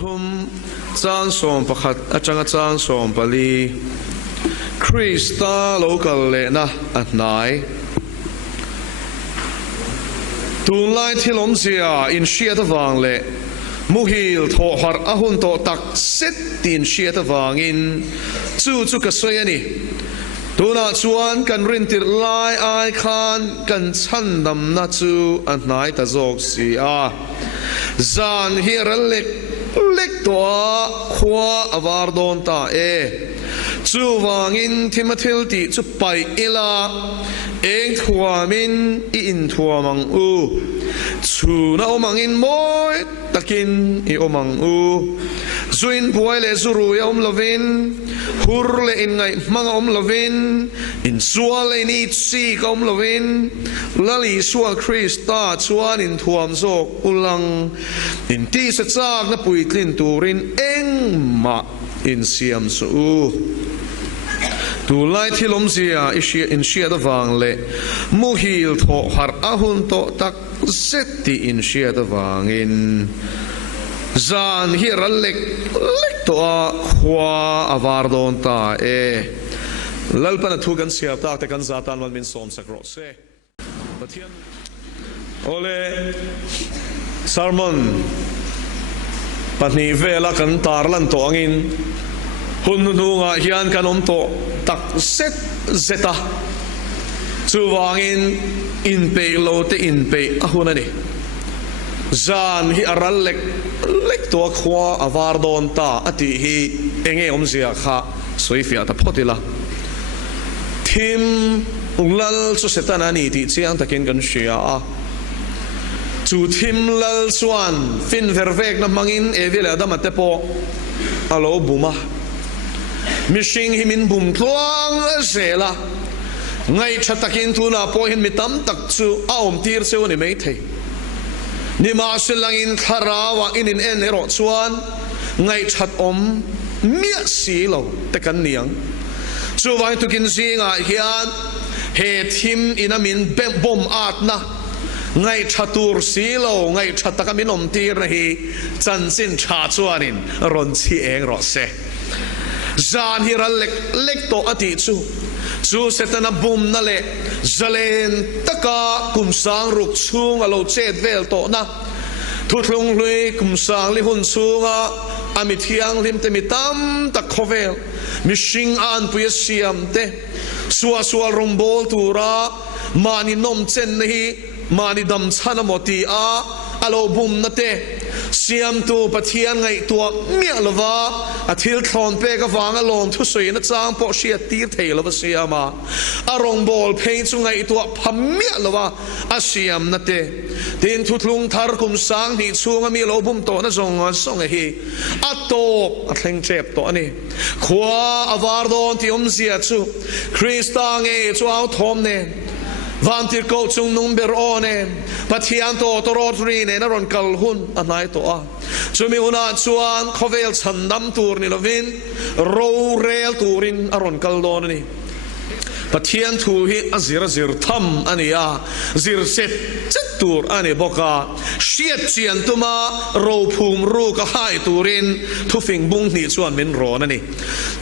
ทุมจางสมประคัดอาจารย์จางสมปลีคริสตาโลกาเลนะอันไหนตูนไลที่ล้มเสียอินเชียตวางเลมุฮิลทอหารอาหุนโตตักเซตตินเชียตวางอินจู่กระสวยนี่ตัวน่าชวนกันรินติดลายอายคานกันชันดำน่าจูอันไหนตะโจกเสียจานเฮรัลเล็กตัวขวาอวาร์ดอนตาจูวางอินที่มาทิลติจูไปอิลาเองทัวมินอินทัวมังอูจูน่าอมังอินมอยตะกินอิอมังอูจูอินป่วยเลจูรุยอมลวินฮูร์เลอินไงมังอมลวินอินสัวเลนิซีก็อมลวินลลีสัวคริสตาชวนอินทัวมโซกอุลังอินที่เสจากนับปุยกลินตูรินเองมาอินเซียมสูตูไลที่ล้มเสียอินเชียตวางเลมุฮิลทอหารอาหุนโตตักเซตติอินเชียตวางอินจานเฮรัลเล็กตัวขวาอวาร์ดอนตาลัลปันทุกันเสียบตาแต่กันซาตานมันมินสอมสักรถเซ่ปะเทียนโอเลซาร์มอนปัจนีเวลากันตาร์ลันตัวงินหุ่นดูงาฮิอันกันอมโตตักเซตเซตาจูวางินอินเปโลเตอินเปอะหุนันนี่จานฮิอารัลเล็กตัวขวาอวาร์ดอนตาอติฮิเองอมเสียข้าสวยฟิอาตพอติละทิมลัลสุเซตานานีที่เชียงตะกินกันเชียจูทิมลัลสวนฟินเวร์เวกนับมังอินวิเลดามัตเตโปอาโลบุมามิชิงฮิมินบุมทวงเสละไงชัดตะกินทูน่าโปหินมิตัมตักจูอาอมตีร์เซวนี่ไม่เทนี่มาสิลังอินคาราวะอินเอ็นเอรอชวนไงชัดอมเมียสีเหลาแต่กันเนียงจูวันตุกินซีงาเฮียนเฮทิมอินามินเบมบอมอาดนะไงชัดตูร์สีเหลาไงชัดตะกันมินอมตีร์นะฮีจันสินชาชวนินรอนซีเองรอเซจานฮิรัลเล็กโตอติจูเซตนาบุมนั่นแหละจเลนตะกากุมสังรุกชูงอโลเจดเวลโตนะทุลงลุยกุมสังลิหุนชูงอามิทิยังลิมเตมิตัมตะโคเวลมิชิงอันปุยเสียมเตสัวรมโบลตูรามานินมเจนนี่มานิดัมชานมติอาโลบุมนั่นเตเสียมตัวปะเทียนไงตัวเมียลวะอาทิลคลอนเปกวางอลงทุสวยนัดจางปอเชียตีเทลวะเสียมาอารมณ์บอลเพย์จุงไงตัวพัมเมียลวะอาเสียมนั่นเตดินทุลุงทาร์กุมสังที่ช่วงมีโลบุมโตนั่นส่งไอ้อัตโตอัตเฮงเจ็บตัวนี้ขวาอวาร์ดอนที่อมเสียจูคริสตังจูเอาทอมเนวันที่เขาจงนุ่มเบรโอเนปัทยันโตตรอดรีเนนรอนกัลหุนอันไหนตัวจะมีอุณาชวนเขาเวลชันดัมตูร์นิลวินโรเรลตูรินอรอนกัลโดนนี่ปัทยันทูฮิซิรทัมอันนี้ซิรเซตจัดตูร์อันนี้บอกว่าเชียดเจียนตุมาโรภูมิรูก็ให้ตูรินทุฟิงบุ้งนี่ชวนมินโรนั่นนี่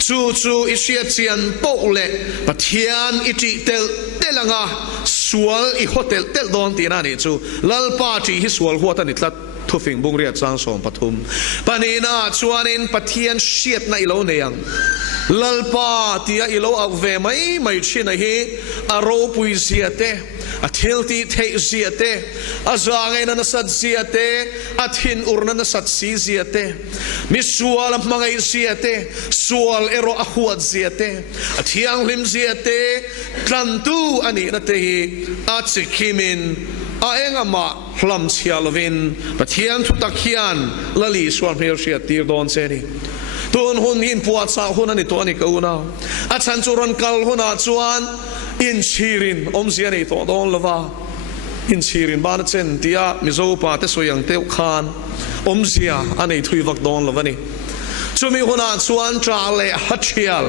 จู่อิเชียดเจียนโปเล่ปัทยันอิจิเตลงาสวลอีโฮเทลเตลดอนตีนั่นนี่จู่ลัลปาจีฮิสวลหัวตันนิดละทุฟิงบุงเรียดจางสมปฐุมปานีนาชวนินปะเทียนเชียดในโลเนียงลัลปาที่อิโลเอาเวไม่ชินฮีอารมณ์ปุยเสียเตอทิลตีเทเสียเตอาจางเงินนัสัตเสียเตอทินอุรนัสัตสีเสียเตมิสวลมังไอเสียเตสวลเอโรอหัวเสียเตอทิยังลิมเสียเตกันตูอันนี้นั่นเองอาจิคิมินอาเองมาพลัมเชียลวินปะเทียนทุตักขียนละลีส่วนเพลเชียตีร์ดอนเซนีตัวหุ่นยินปวดสาวหุ่นนี่ตัวนี้กูน่าอาจารย์จุรันกัลหุ่นอาจวนอินชีรินอมเสียนี่ตัวโดนละว่าอินชีรินบ้านเช่นที่มิโซปาเตสวยยังเตวคานอมเสียอันนี้ทุยวักโดนละวะนี่จะมีหุ่นอาจวนจาเลฮัตเชียล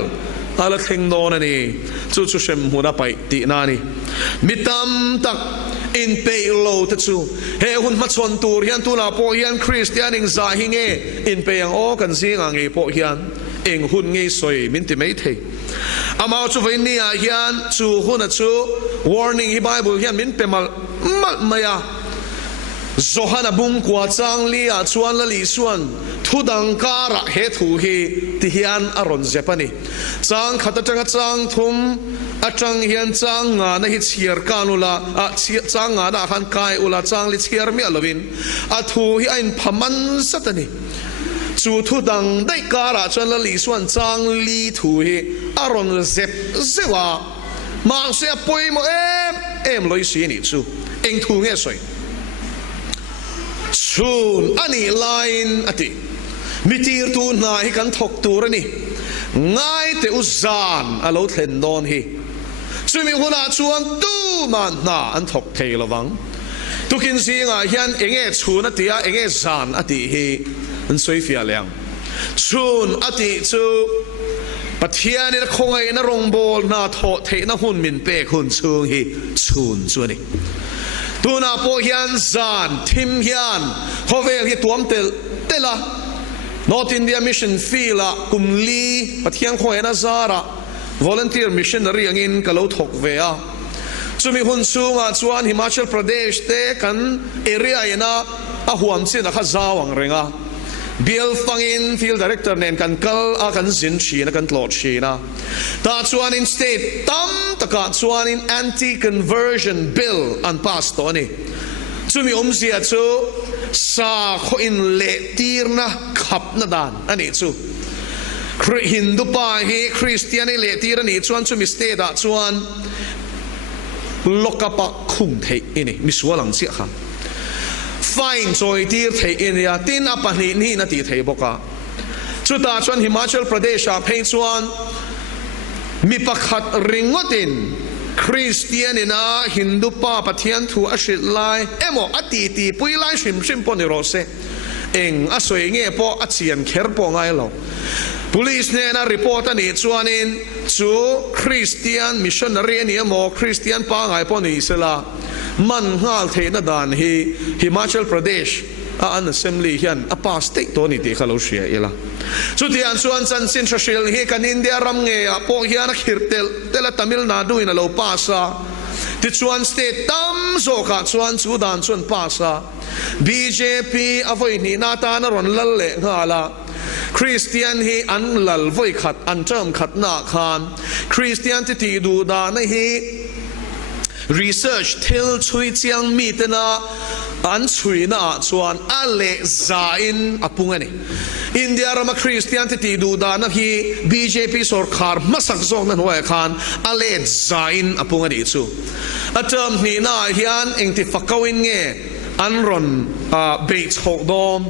ala theng don ani chu chu sem huna pai ti na ni mitam tak in pe lo ta chu he hun ma chon tur hian tu la po hian Christian ing za hi nge in pe ang o kan sing ang e po hian eng hun nge soi min ti mai thei amao chu vein ni a hian chu hun a chu warning hi Bible hian min pe mal maya Zohana bung kwa chang li a chuan la li suan thu dang kara he thu hi ti hian aron zepani chang khata tanga chang thum atang hian chang nga na hi chiar kanula a chang nga na khan kai ula chang li chiar mi alovin a thu hi ain phaman satani chu thu dang dai kara chuan la li suan chang li thu hi aron zep zewa ma se poi mo em loi si ni chu eng thu nge soi chun ani line ati mitir tu na hi kan thok tur ani ngai te uzan alo thlen don hi chumi huna chuan tu man na an thok thei lawang tukin singa hian enge chun atia enge zan ati hi an soi fia leang chun ati chu pathian ni khongai na rong bol na tho thei na hun min pe khun chung hi chun chu ni tuna po hian zan thim hian hovel hi tuam tel tela North India Mission Fila kumli pathian khoi na zara volunteer missionary angin kalo thok vea chumi hun chunga chuan Himachal Pradesh te kan area ina a huam chin a kha zawang renga Bill Fangin field director nen kan kal a kan zin chi na kan tlot chi na ta chuan in state tam taka chuan in anti conversion bill an pass to ni chumi zia chu sa kho in le tir na khap na dan ani chu Hindu pa hi Christian le tir ani chuan chumi state da chuan lokapa khung thei ini miswalang chi kha fine joy tir thei in ya tin apani ni na ti thei boka chuta chuan Himachal Pradesh a phei chuan mi pakhat ringotin Christian ina Hindu pa pathian thu ashit lai emo ati ti pui lai shim po ni rose eng asoi nge po achian kher po ngai lo police ne na report ani chuan in chu Christian missionary ni emo Christian pa ngai po ni sela man ngal the na dan hi Himachal Pradesh an assembly hian a pa state to ni ti khalo sia ila chu tian chuan chan sin thashil hi kan India ram nge a po hian a khirtel tela Tamil Nadu in a lo pasa ti chuan state tam zo kha chuan chu dan chuan pasa BJP avoi ni na ta na ron lal le ngala Christian hi an lal voi khat an term khat na khan Christian ti du da na hi research til chui chiang mi te na an chui na chuan ale zain apungani India rama Christian ti du da na hi BJP sarkar masak zong na hoi khan ale zain apungani chu atam ni na hian engti fakawin nge anron beits hodom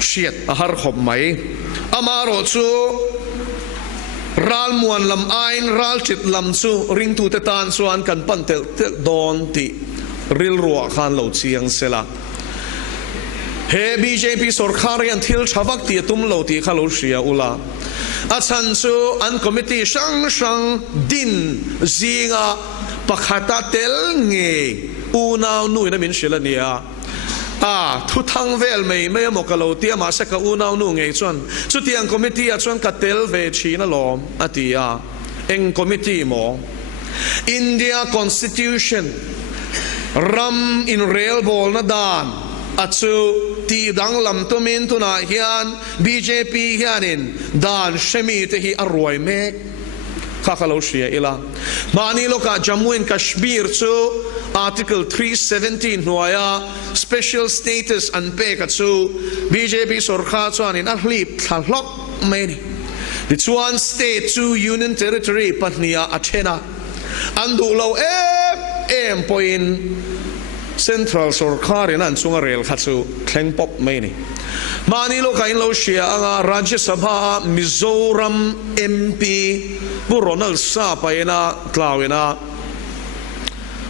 shiat ahar khop mai amaro chu ral muan lam ain ral chit lam chu ring tu te tan chuan kan pantel te don ti ril ruwa khan lo chiang sela he BJP sarkarian thil thavak ti tum lo ti khalo sia ula achan chu an committee sang din zinga pakhata tel nge unaw nu na min shila nia thu thang vel mei me mo kalo tia ma sa ka unaw nu nge chuan chu tiang committee a chuan ka tel ve china lom atia eng committee mo India Constitution ram in rail bol na dan achu ti dang lam to min tu na hian BJP hianin dan shemi te hi aroi mek khakalo shia ila mani loka Jammu and Kashmir chu Article 317 nuaya special status an pe ka chu BJP sarkar chuan in a hlip thalok meni the chuan state chu union territory patnia athena andu lo em point central sarkar in an chunga rel khachu thleng pop meni mani loka in lo shia anga Rajya Sabha Mizoram MP Ronald Sapaina Clawina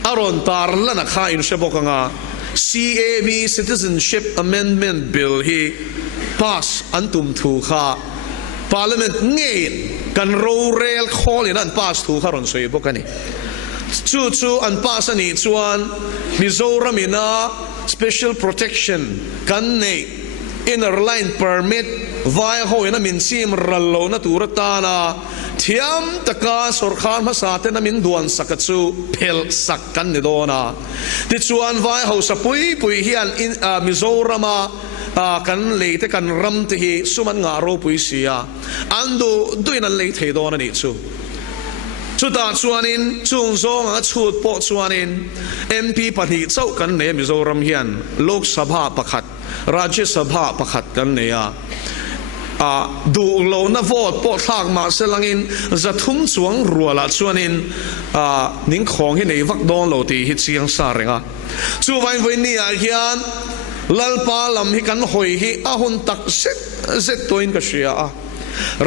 aron tar lana kha in shebokanga CAB Citizenship Amendment Bill hi pass antum thu kha Parliament nge กันโรเรลคอลินันป้าถูขารอนสวยพวกกันนี่จู่อันป้าสนิจวนมิโซรามินา special protection กันใน inner line permit ไว้เขาเห็นมินซีมรัลโลนตูรตานาเทียมตะกาสุรคานภาษาเทนมินดวนสักจูเพลสักกันนิโดนาที่ชวนไว้เขาสปุยเฮียนมิโซรามากันเลยแต่กันรำที่สุมันงาโรปุยเสียอันดูด้วยนั้นเลยเทโดนันนี่ชุดตาชวนินชุงซองชุดโปชวนิน MP ปฏิเจ้ากันเนี่ยมิโซรัมเฮียนโลกสภาประคัดราชสภาประคัดกันเนี่ยดูโลนโวดโปทากมาเสลังอินจะทุ่มสวงรัวละชวนินนิ่งของที่ในวักดอนโลตีฮิตเสียงสารงชูวันวันนี้อาเฮียนลัลปาลำฮิกันหอยฮิอาหุนตักเซตตัวอินกษีย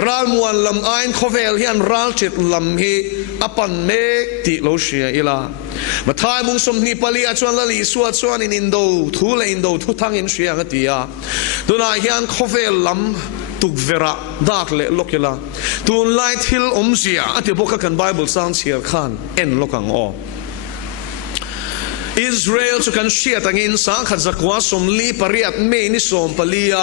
รัลมวนลำไอน์โคเวลฮิอันรัลจิตลำฮีอปันเมกติโลเชียอิลามาทายมุงสมนิปลีอาจวนลลีสวดชวนอินโดทูเลอินโดทุทางอินเชียงติยาดูนายฮิอันโคเวลลำตุกเวระดักเลโลกิลาตูนไลทิลอมเซียอธิบกกันไบเบิลสังเชียร์ขันเอ็นโลกังออิสราเอลสุกันเชียตังอินสังขัดจักวาสมลีปริยัตเมนิสมปลีย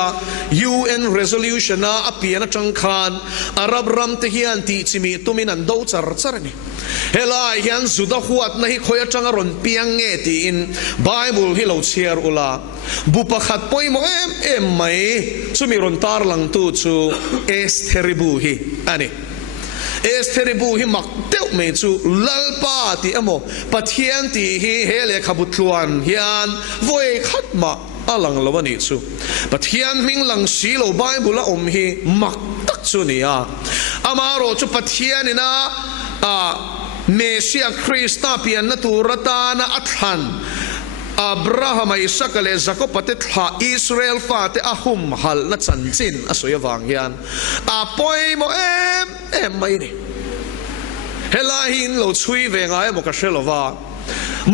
UN resolution นะอภิยนจังคันอารับรัมเทียนติจิมีตุมินันดูจารจารนี่เฮลายันสุดขวดนะฮิคอยจังรอนเปียงเงติอินไบเบิลฮิโลเชียร์อุลาบุปขัดปอยโมเอ็มไม่สุมิรอนตาร์ลังตูจูเอสเทริบูฮิอันนี้เอสเทริบูฮิมักเตวเมจูลัลปาติอโมปะเทียนติฮิเฮเลขบุตรวันฮิอันโวยขัดมาอลังลวันนี้จูปะเทียนมิงลังสีโลไบเบิลอมฮิมักตักจูนี่อามาโรจูปะเทียนนี่นะเมสิยคริสต์เปียนนตูรตานะอัตฮันอับราฮัมอิสักเลจักรปฏิทาอิสราเอลฟาเตอาหุมฮัลนัดสันจินอสุยวังยันปอยโมเอ็มไม่นี่เฮลาหินโลชุยเวงไอโมกัชเชลวา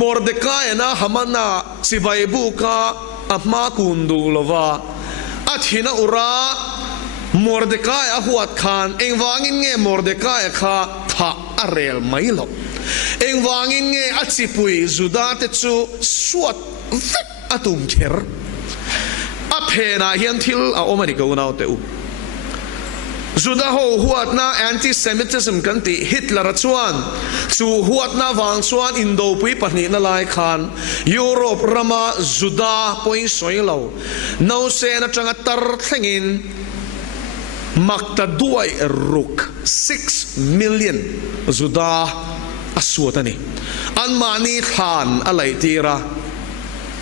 มอร์เดกายนะฮามันนาสิบายบุกาอัมากุนดูลวาอัฐินาอุรามอร์เดกายอหวดขานเองวางินเงมอร์เดกายข้าท่าอเรลไม่หลบเองวางินเงอัจฉิปุยจุดาเตจูสวดวิบอตุมเชร์อเพนาเฮียนทิลอาอเมริกาวนาวเตอูจุดาหัวน่าแอนติเซมิติซึมกันติฮิตเลอร์ชวนจูหัวน่าวางชวนอินโดปุยปนินาลายขันยุโรปรามาจุดาปุยสวยเหล่านาเซนจังตร์เทงินมักตะด้วยรุก6 million จุดาอสวดนี่อันมานีขานอะไรตีระ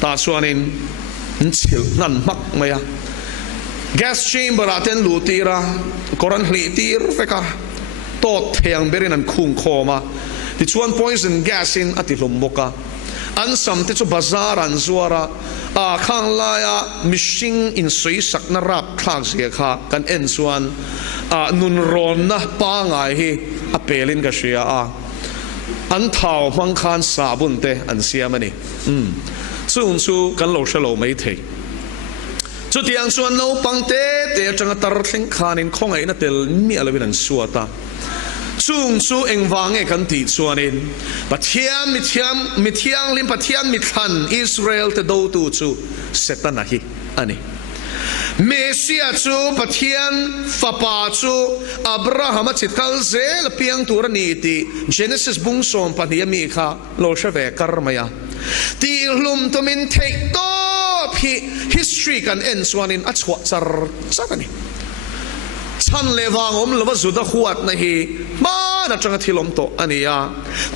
ตาชวนินชิลนั่นมักไหมอะgas chamber aten lutira koran hlitir feka tot theng berin an khung khoma ti chuan poison gas in atilum boka an sam te chu bazar an zuara khang laya mishing in soi sakna rap thak zia kha kan en chuan nun ron na pa ngai hi a pelin ka sia an thau mang khan sabun te an siamani chung chu kan lo shalo mai theiจุดยังส่วนโนปังเตเตจังตรเข่งขานinคงไอ้นั่นเตลมีอะไรเป็นส่วนตาช่วงเองวางไอ้กันติส่วนอินปัทยามมิทยามลิมปัทยามมิทันอิสราเอลเตดูตูจูเซตันนะฮีอันนี้เมสิอาจูปัทยามฟาปาจูอับราฮัมจิตคัลเซลเพียงตัวนี้ติเจเนซิสบุงส่งปัทยามีค่ะโลเชเวกรมายาตีลุมตุมินเทโตhistory กันเอ็นส่วนอินอัจฉริยะสักนี่ฉันเลวางอมเลวจุดขวดนะฮีมานัจังที่ลมโตอันนี้ยา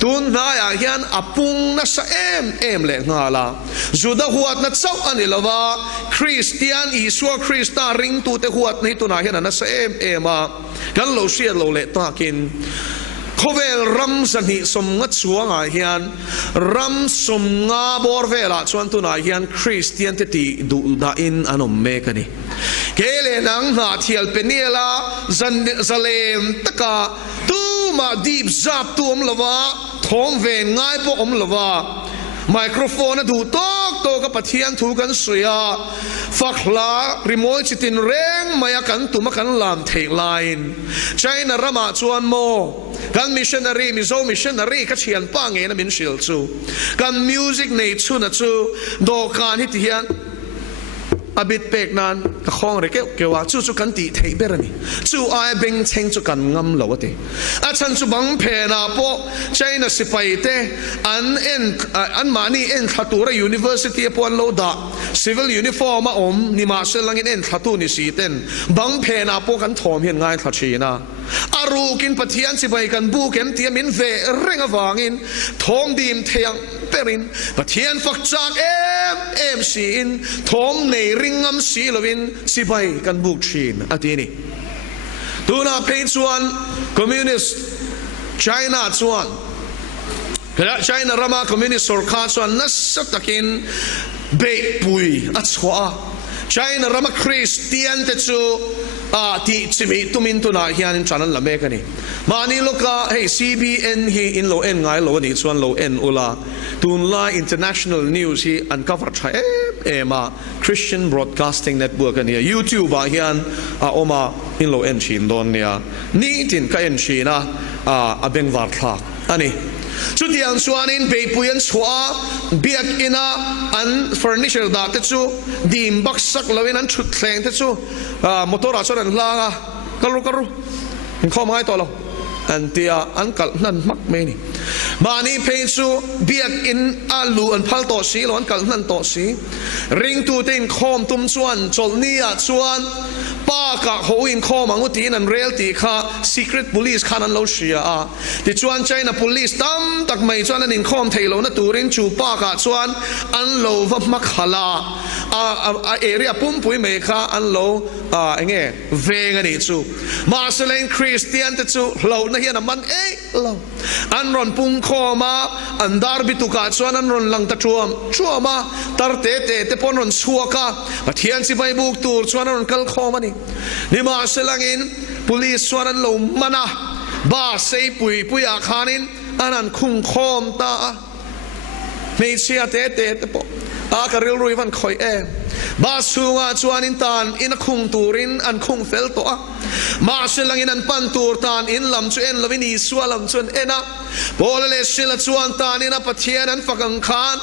ตุนนายอาเฮียนอปุงนัสเอ็มเลงาลาจุดขวดนัดเจ้าอันนี้เลวะคริสเตียนอิสวาคริสตาริงตูเตขวดนี่ตุนนายเฮียนนัสเอ็มกันโลเชียโลเลตากินเขาเวลรัมสันนิสมงัดสวงอาเฮียนรัมสมงาบอร์เวลาชวนตุนอาเฮียนคริสเตียนติดูดาอินอันอมเมกันนี่เกเลนังนาเทียลเป็นเนลาจัเลมตะกาตูมาดีบจับตัวอมลวะท้องเวนง่ายพวกอมลวะ ไมโครโฟนดูโต๊ะโตกับปะเทียนถูกันสวยฝักลาริโมจิตินเร่งมายักันตุมากันลามเทไลน์ใจนรมาจวนโมกันมิชชันนารีมิโซมิชชันนารีก็เชียนป้าเงินมินชิลจูกันมิวสิกในชูนัจูโดการฮิตเฮียนอบิดเป็กนั้นก็คงเรียกเกี่ยวว่าจู่กันตีเทเบรนี่จู่ไอเบงเชงจู่กันงำเหลวเตอาฉันจู่บังเพนาโปใจน่ะสิไปเตอันมานี่เอ็นขัตุระ University ปวนโลดา Civil Uniform มาอมนิมาเซลังเอ็นขัตุนิสีเต้นบังเพนาโปกันทอมเห็นง่ายขัดชีนะอารูกินปะเทียนสิไปกันบูเข็มเทียมินเวเร่งวางินทอมดีมเทียงเปรินปะเทียนฝักจากเอ็มสีนทอมในริงงำสีลวินสิไปกันบุกชีนอาทินี้ดูน่าเพย์ชวนคอมมิวนิสต์ไชน่าชวนและไชน่ารามาคอมมิวนิสต์สุรคาชวนนัสตะกินเบยปุยอัศวะไชน่ารามาคริสเตียนเตจูที่จิมิตุมินตุนาเฮียนินชานันละเมกันนี่มานี่ลูกก็เฮ้ CBN ฮีอินโลเอ็นไงโลนี่ชวนโลเอ็นอุลาตุนลา international news ฮีอัน cover ใช่มา Christian Broadcasting Network กันเนี่ย YouTube เฮียนออกมาอินโลเอ็นชินโดนเนี่ยนี่ตินก็เอ็นชีนะเบงวาร์ทักอันนี้ชุดยังชวนินเบย์ปุยันชัวเบียกอินะอันเฟอร์นิเจอร์ดาเตจูดีมบักสักลาวินันชุดแข่งเตจูมอเตอร์อาชนันลางกรุมันข้อมาให้ต่อเราอันเดียอันกัลนั่นมักเมนี่มานี่เพย์จูเบียกอินอาลูอันพัลโตสีแล้วอันกัลนั่นโตสีริงตูเต็นคอมตุ้มชวนจลนี่ชวนป้ากะหัวอินคอมังอุตีนันเรียลตีค่ะ secret police ขานันเราเชียที่ชวนใจนะ police ตั้มตักไม่ชวนนันอินคอมเทโลนะตูรินจูป้ากะชวนอันโลวมักฮาลาเอเรียปุ่มปุยเมฆะอันโลเงี้ยเวงันนี่จูมาสเลนคริสเตียนจูเรานะเฮียนะมันเราอันรอนปุ่งคอมาอันดาร์บิตุกะชวนอันรอนลังตะชัวมาตาร์เตปอนรอนชัวกะเทียนสิไปบุกตูชวนอันรอนกัลคอมานี่มาเสลังอิน police ชวนอันโลมานะบาเซปุยอาคานินอันนั้นคุงคอมตาไม่เชียเตปอกระเริลรุยวันคอยบาสูงชวนอินตานอินคุงตูรินอันคุงเฟลตัวมาเสลังอินอันปันตูรตานอินลำชวนลวินีสวลำชวนนะพอเลเชลชวนตานอินปัทเทียนันฟังคาน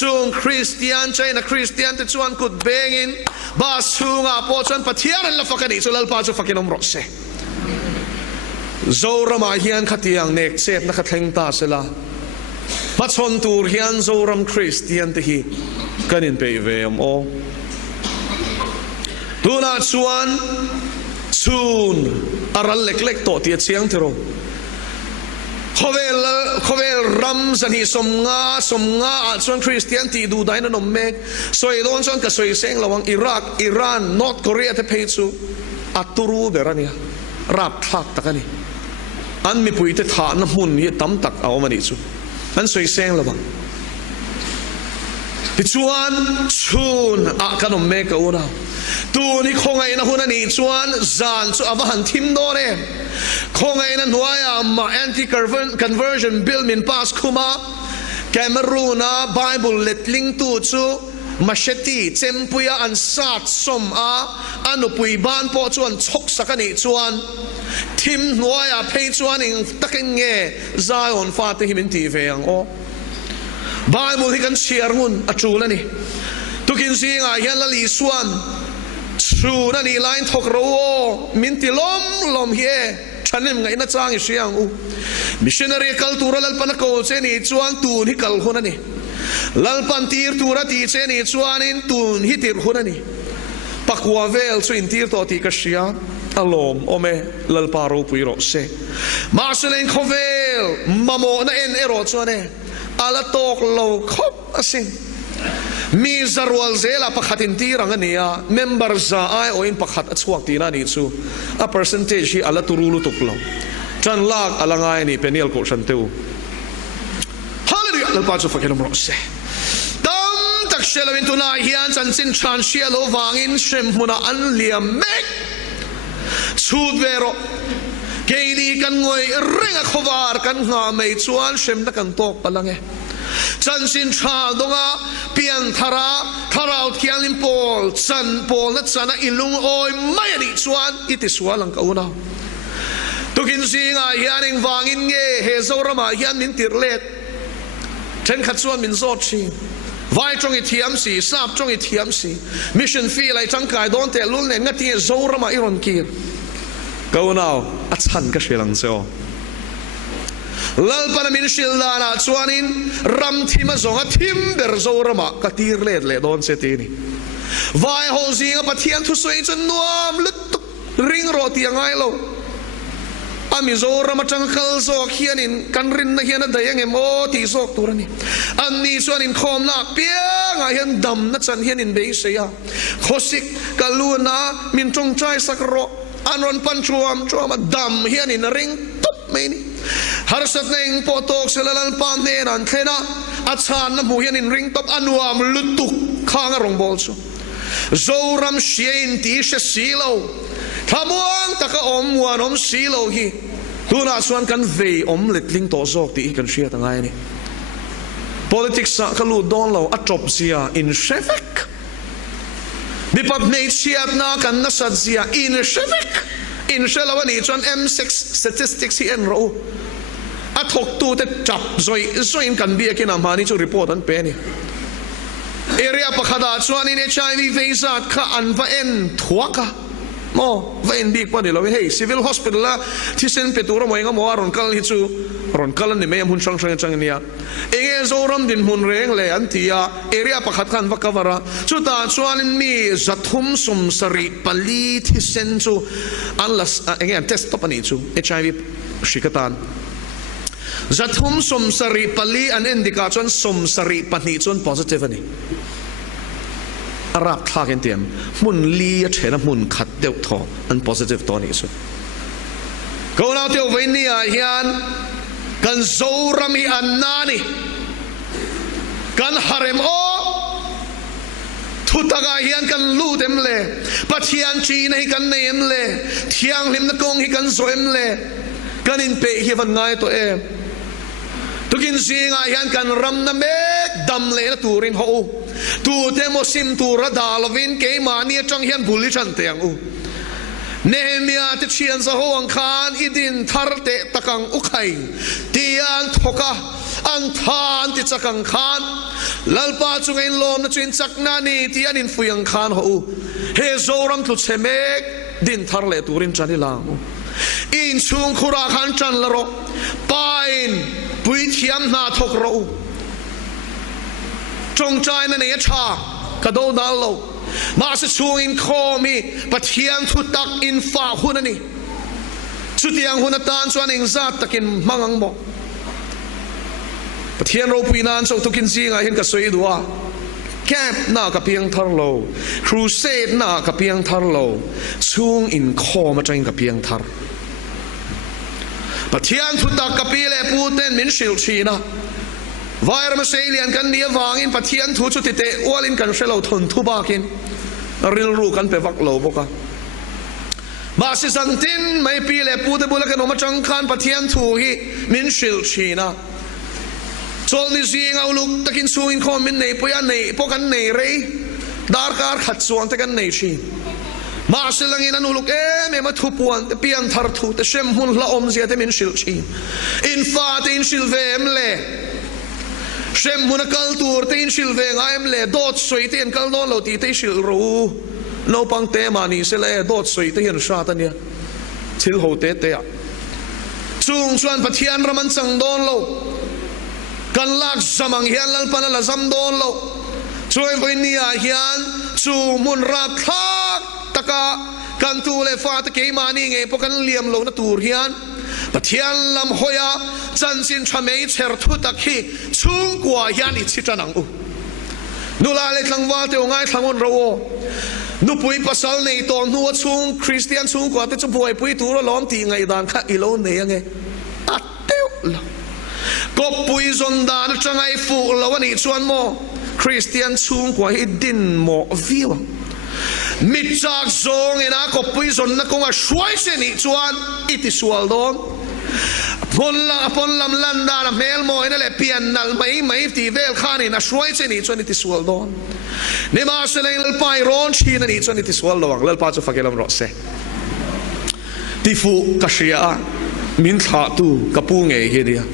สูงคริสเตียนใจนะคริสเตียนที่ชวนกุดเบงินบาสูงพอชวนปัทเทียนันละฟังนี่สุลลปาจูฟังนมรสเซโซรามาเฮียนขัดยังเนกเซตนักแข่งตาเสลามาชนตูรเฮียนโซรามคริสเตียนที่กันอินไปเวมโอดูน่าชวนซูนอารัลเล็กๆโตเตียเชียงเทโรเขาเวลรัมสันฮิสมงาชวนคริสเตียนที่ดูได้นั่นอมเมกสวยโดนชวนกับสวยเซงระวังอิรักอิหร่านนอร์ทเกาหลีที่เพย์ซูอัตุรูเบรานีรับทักตะกันนี่อันมีปุยเตฐานหุ่นยี่ตั้มตักเอามาดิซูอันสวยเซงระวังที่ชวนกันอมเมกเอาหน้าตูนี่คงไงนะหุ่นนี่ชวนจานชวนอาวันทิมโดเร่คงไงนะหัวยามา anti conversion bill มินพาสคุมาแกมรูนะไบเบิลเล็ดลิงตูชูมาเชตีเจมปุยอันสัตสมอันอุปุยบ้านพอชวนชกสักนี่ชวนทิมหัวยาเพย์ชวนอิงตะกิงเงซายอนฟาติหิมินทีเฟียงโอไบเบิลที่กันเชียร์งุนอัจจูแล้วนี่ทุกินซีงาเฮียนละลีส่วนชูนั่นนี่ไลน์ทกรัวมินติลมเฮียฉันนี่ไงน่าจ้างเสียงมิชชันนารีคัลตูระลัลปันโกเซนี่ชวนตูนฮิคัลคนนี่ลัลปันตีร์ตูระตีเซนี่ชวนอินตูนฮิติร์คนนี่ปักวาเวลชวนตีร์ตัวตีกัชยาอารมณ์โอเมลัลปารูปุยโรเซมาสเลนคอเวลมาโมนั่นเอโรชวนเนี่ยอาลาตกโลคบสิมีจารวลเซลาปักขัดอินทีรังนี่เมมเบอร์ซาไอโออินปักขัดสวกตีนานี่ซูa percentage ที่อาลาตูรูลุตุกลงจันลากอาลังไงนี่เป็นเอลโกชันเตวฮาเลลูยาลปาจูฟักนมรสเซตั้มตักเชลวินตุนาฮิอันจันสินชันเชียโลวางินเชมมุนาอันเลียมเมกสูดเวโรเกดีกันงวยเร่งขวารกันหาไม่ชวนเชมตะกันตกปะลังเอ จันสินชาดงาเปียนทาราทาราวเทียนลิมปอลจันปอลนัดจันอิลุงโอยไม่ดิชวนอิติสวาลังกูนาตุกินสิงาเฮียนิงวางินเงเฮโซรามาเฮียนมินติรเลดเช่นขัดส่วนมินโซชีไว้จงอิเทียมสีทราบจงอิเทียมสีมิชชั่นฟีไรจังกายโดนแต่ลุนเนี่ยงัดที่โซรามาอิรอนกีร์กูนาวอัศนก็เชลังเซลลัลปนมินชิลดานาชวนินรัมทิมาซงทิมเบอร์โซรามากัตีร์เลดเลดอนเซตีนีไว้โฮซิงปัทยันทุสวยจนนัวมลุตริงโรตียังไงโลอามิโซรามาจังคัลโซเขียนินกันรินนักเขียนได้ยังไงโมตีโซกตัวนี้อันนี้ชวนินคอมนักเปียงเห็นดำนัดจันเขียนินเบย์เสียโคสิกกัลูนามินจงใจสักโรอันรอนปันชัวมดำเขียนินริงตุ๊บไม่นี่ฮาร์สัตเนงโปโตกเซลลัลปานเนนันเทนะอัชานน้ำหูเขียนินริงตุ๊บอันวามลุตุกข้างรองบอลซูโซรัมเชียนตีเชสีโลทำวังตะกะอมวันอมสีโลฮีดูน่าส่วนกันเวอมเล็ดลิงโตโซกตีกันเชียตั้งไงนี่ politics ก็รู้ดอนเราอัจฉริยะอินเชฟิกดิปัตเนเชียน่ากันนัสัตเซียอินเชฟิกอินเชลวันนี้จน M6 statistics ที่เอ็นรู้อัฐกตูแต่จับซอยกันเบียกินอามานี่จะรีพอร์ตอันเป็นนี่เอเรียปะขดาส่วนนี้เนี่ยใช้วิธีศาสตร์ข้าอันว่าเอ็นถั่วกะโม่ว่าเอ็นดีกว่านี่เราเฮ้ย civil hospital ละที่เซนเปตูร์มวยก็มัวรอนกัลฮิจูรอนกัลนี่ไม่ยอมหุ่นช่างจังเนี่ยเองโซรัมดินหุ่นเร่งเลยอันที่เอเรียปะขัดกันวักวาระชุดตาส่วนนี้มีจัตุมสมสริปลีที่เซนจูอันละเองเทสต์ปนิจู HIV ชิกตันจัตุมสมสริปลีอันเอ็นดิกาจนสมสริปนิจน positive นี่รับทากันเตียมมุนลีเฉยนะมุนขัดเดียวทออัน positive ตัวนี้สุดก็เราเที่ยววันนี้อาเฮียนกันโซรามีอันนานี่กันฮาริมโอทุตกาเฮียนกันลูเต็มเลยปัจเจียนจีนให้กันเนมเลยเที่ยงลิมนักงให้กันสวยเลยกันอินเปย์เฮียวันไงตัวเองทุกินสิงอาเฮียนกันรำน้ำเมกดำเลยนะตูรินหูตูเตมซิมตูระดาลวินเกมาเนียจังเฮียนบุลิชันเตียงอูเนเมียติเชียนสะฮวงคานอิดินทาร์เตตะกังอุไข่ตีอันทกะอันทานติจักังคานลัลปาจุงเอ็นลมนะจุนจักนานีตีอันอินฟุยังคานหูเฮโซรัมทุเชเมกดินทาร์เลตูรินจันนิลางอินชุงคุราคันจันละรปายน์ปุยเทียมนาทกเราจงใจนั่นเองชากระโดดดาวโลมาสิชูอินโคมีปัทยันทุตักอินฟ้าหุ่นนี่สุดยังหุ่นตานส่วนอิงซาตะกินมังบอกปัทยันเราปีนันส่งทุกินซีงเห็นกับสวยดัวแคบหน้ากับเพียงทาร์โลครูเซดหน้ากับเพียงทาร์โลชูอินโคมาจังกับเพียงทาร์ปัทยันทุตักกับปีเล่ปูเต้นมินชิลชีนะวายรำเสียเลียนกันเดียววางอินปัทยันทุจุดเตะอวลินกันเชลล์ทนทุบากินริลรูกันไปวักโลบกันบาสิสันตินไม่ปีเล่ปูเตบุลกันออกมาจังคันปัทยันทุฮีมินชิลชีนะโซลนิซีงเอาลูกตะกินซูอินคอมินเนยพยันเนยพวกกันเนยเรย์ดาร์การขัดส่วนตะกันเนยชีมาสิลังอินันลูกเมมาทุบวันแต่เปียนทาร์ทุแต่เชมหุ่นละอมเสียแต่มินชิลชีอินฟาตินชิลเวมเล่เชมหุ่นกัลตูร์ตินชิลเวงไอมเล่โดดสวยตินกัลโนโลตีติชิลรูโนปังเตมานีเสล่โดดสวยตินชาตันเนี่ยชิลโฮเตเตะจุงชวนปัทยันรามันสังโดนโลกันลักสมังเฮียนลัลปนัลซัมโดนโลช่วยวันนี้เฮียนจูมุนรับทักตะกะกันตูเลฟาตะเกมานี่ไงพวกกันเลี้ยมโลนะตูเฮียนปัทยันลำหอยาจันสินชะเมย์เชิดทุตะคีชุงกว่าเฮียนอิชิจันังอูนูลาเลทังว่าเตียวง่ายทังวันเรานูปุยปัสสาวะในตอนนัวชุงคริสเตียนชุงกว่าที่จะป่วยปุยตัวเราล้อมตีไงดังข้าอิโลเนียไงอัดเตียวละก็ปุยจนดานจังไงฟูแล้ววันนี้ชวนโมคริสเตียนชุงกว่าให้ดินโมวิวมิจากซงเองนะก็ปุยจนนักก็ว่าช่วยเสนิจวนอิติสวลดอน upon lam landa na mel mo ina le pian nal mai ti vel khani na shwai che ni chon ti swal don ni ma seleng lal pai ron chi na ni chon ti swal lawang lal pa chu fakelam ro se ti fu ka shia min tha tu ka pu nge he dia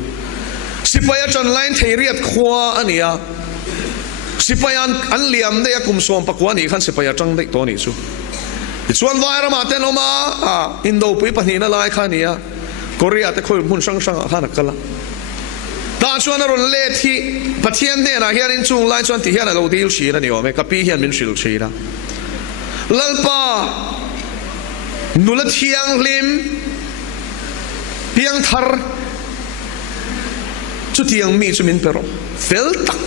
sipaya chan line thei riat khwa ania sipayan an liam de kum som pakwa ni khan sipaya chang de to ni chu chuan vai rama ten oma indo pui panina lai khania Korea te khoi mun sang khana kala ta chuan ron le thi pathian de na hian in chung lai chuan ti hian lo dil shi na ni o me ka pi hian min shil chi na lalpa nula thiang lim piang thar chu tiang mi chu min pero fel tak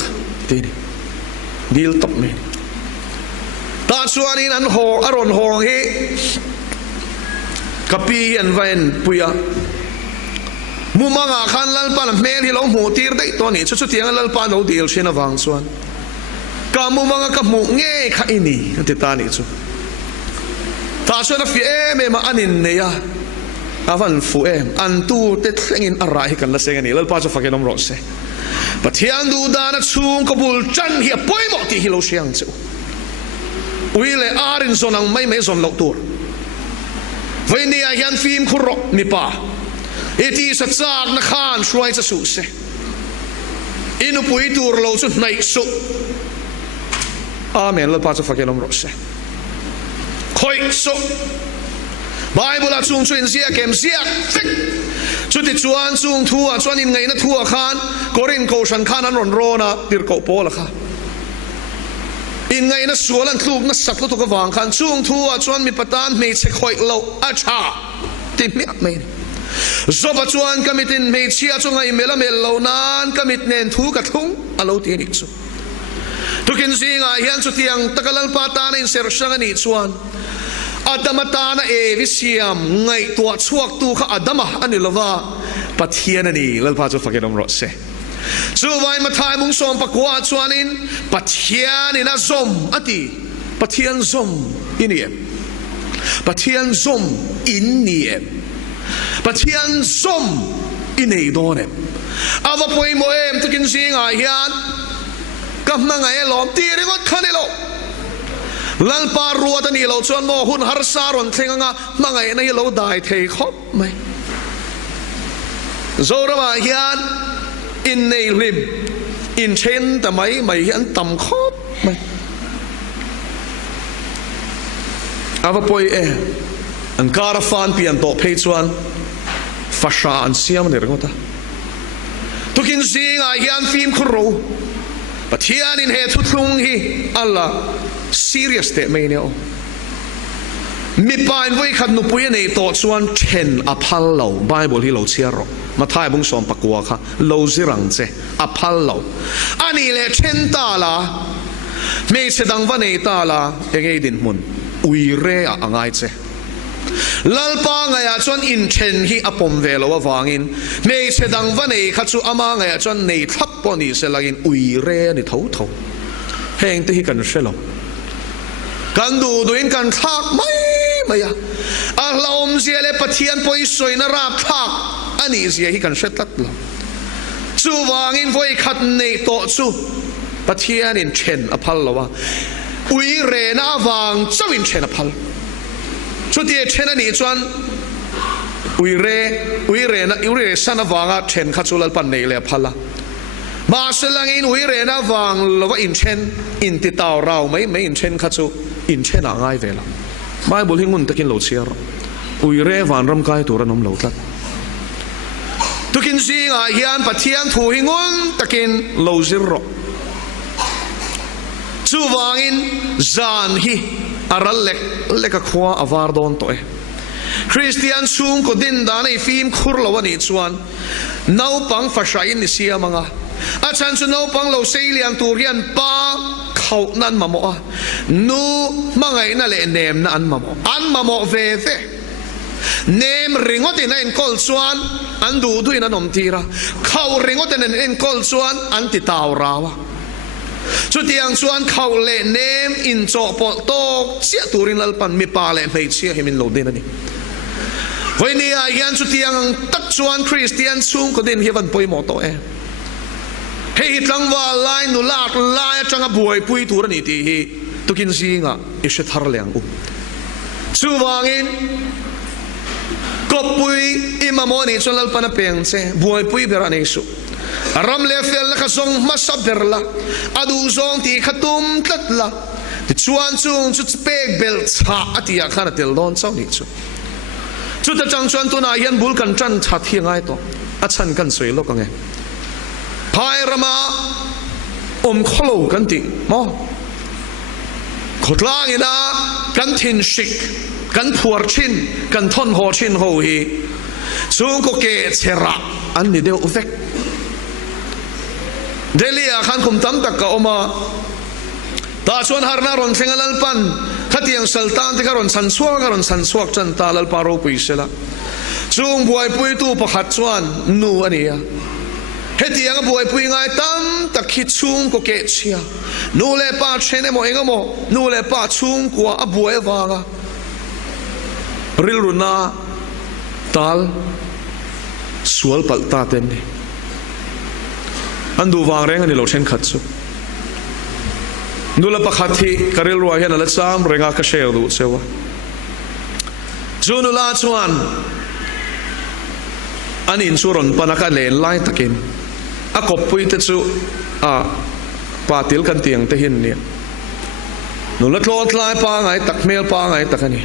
ti dil top me ta chuan in an ho aron ho hi kapi hian vain puya mumanga khan lalpa la mel hi lo mu tir dei to ni chu tiang lalpa no dil shina wang chuan ka mumanga ka mu nge kha ini ti ta ni chu ta chuan a fi em anin ne ya avan fu an tu te thlengin ara hi kan la seng ani lalpa chu fakenom ro se pathian du dana chung kabul chan hi poimo ti hi lo siang chu uile arin zonang mai zon lo tur vainia hian phim khuro mi pa eti sa chak na khan shruai cha su se inu pui tur lo chu nai su amen lo pa chu fakelom ro se khoi su bible a chung chuin zia kem zia fik chu ti chuan chung thua chuan in ngai na thua khan korin ko shan khan an ron rona tir ko pol kha in ngai na sualan tluk na saklo to ka wang khan chung thua chuan mi patan me che khoi lo acha ti mi me zoba chuan kamitin me chia chu ngai mela mel lo nan kamit nen thu ka thung alo ti ni chu tukin zinga hian chu tiang takalal pa ta na in ser sang ani chuan adamata na visiam ngai tua chuak tu kha adama ani lova pathian ani lalpa chu fakenom ro se chu vai ma thai mung som pakwa chuanin pathian ina zom ati pathian zom iniem pathian zom iniem pathian zom inei donem ava poi moem tukin singa hian kamanga elom tiringot khanelo lalpa ruat ani lo chuan mo hun har saron thlenganga mangai nei lo dai thei khop mai zorawa hian in nei lim in chen ta mai hian tam khop mai ava poi an kara fan pian to phei chuan fasha an siam ne rangota tukin zinga hian phim khuro pathian in he thuthlung hi alla serious te mai ne o mi pain voi khat nu pui nei to chuan then aphal lo bible hi lo chia ro ma thai bung som pakwa kha lo zirang che aphal lo ani le then ta la me sedang va nei ta la engei din mun ui re a angai che lalpa ngaya chuan in then hi apom velo awangin me sedang va nei kha chu ama ngaya chuan nei thap poni se lagin ui re ni tho heng te hi kan shelo kan du duin kan thak mai ya a hlom zia le pathian poi soina rap thak ani zia hi kan shetat lo chu wangin voi khat nei to chu pathian in chen aphal lowa ui re na wang chawin chen aphal chu ti chen ani chuan ui re na san awanga chen kha chulal pan nei le phala ma selangin ui re na wang lowa in chen in ti taw rau mai in chen kha chu in chen a ngai vela bible hingun takin lo chiar ui re van ram kai tur anom lo tat tukin zinga hian pathian thu hingun takin lo zirro chu wangin zan hi aral lek a khwa avar don to Christian chung ko din da nei phim khur lo ani chuan nau pang fashain ni sia manga a chan chu nau pang lo seilian tur hian pa khau nan mamo a nu mangai na le nem na an mamo ve nem ringot in en kol chuan an du in anom tira khau ringot in en kol chuan an ti taw rawa chu tiang chuan khau le nem in cho po to sia turin lalpan mi pa le mei chia himin lo din ani Vậy ni ai hiền chút tiếng tất chuan Christian chung có đến hiệp văn bồi mỏ tội hei tlang wa lai nu lak lai changa buai pui tur ni ti hi tukin zinga ishe thar leng chu wangin kopui imamoni cholal pana peng che buai pui bera nei su ram le fel la khazong masaberla adu zong ti khatum tlatla ti chuan chung chu pek bel cha atia khana tel don chaw ni chu ta chang chuan tu na hian bul kan chan tha thiangai to achan kan soi lo ka nge Pai rama kholo kan ti mo khotlang ina kan thin shik kan phuar chin kan thon ho chin ho hi chung ko ke chera an ni deu vek delia khan khum tam tak ka oma ta chuan harna ron thengalal pan khatiang sultan te karon san suak chan talal paro puisela chung buai pui tu pakhat chuan nu ania heti ang buai pui ngai tam tak hi chung ko ke chia nu le pa chene mo engamo nu le pa chung kwa a buai wanga ril runa tal sual pal ta ten ni andu wang reng ani lo chen khat chu nu la pakhat hi karil ro hian ala cham renga ka shel du chewa chunu la chuan anin suron panaka len lai takin a kopui te chu a patil kan tiang te hin ni nu la tlot lai pa ngai tak mel pa ngai takani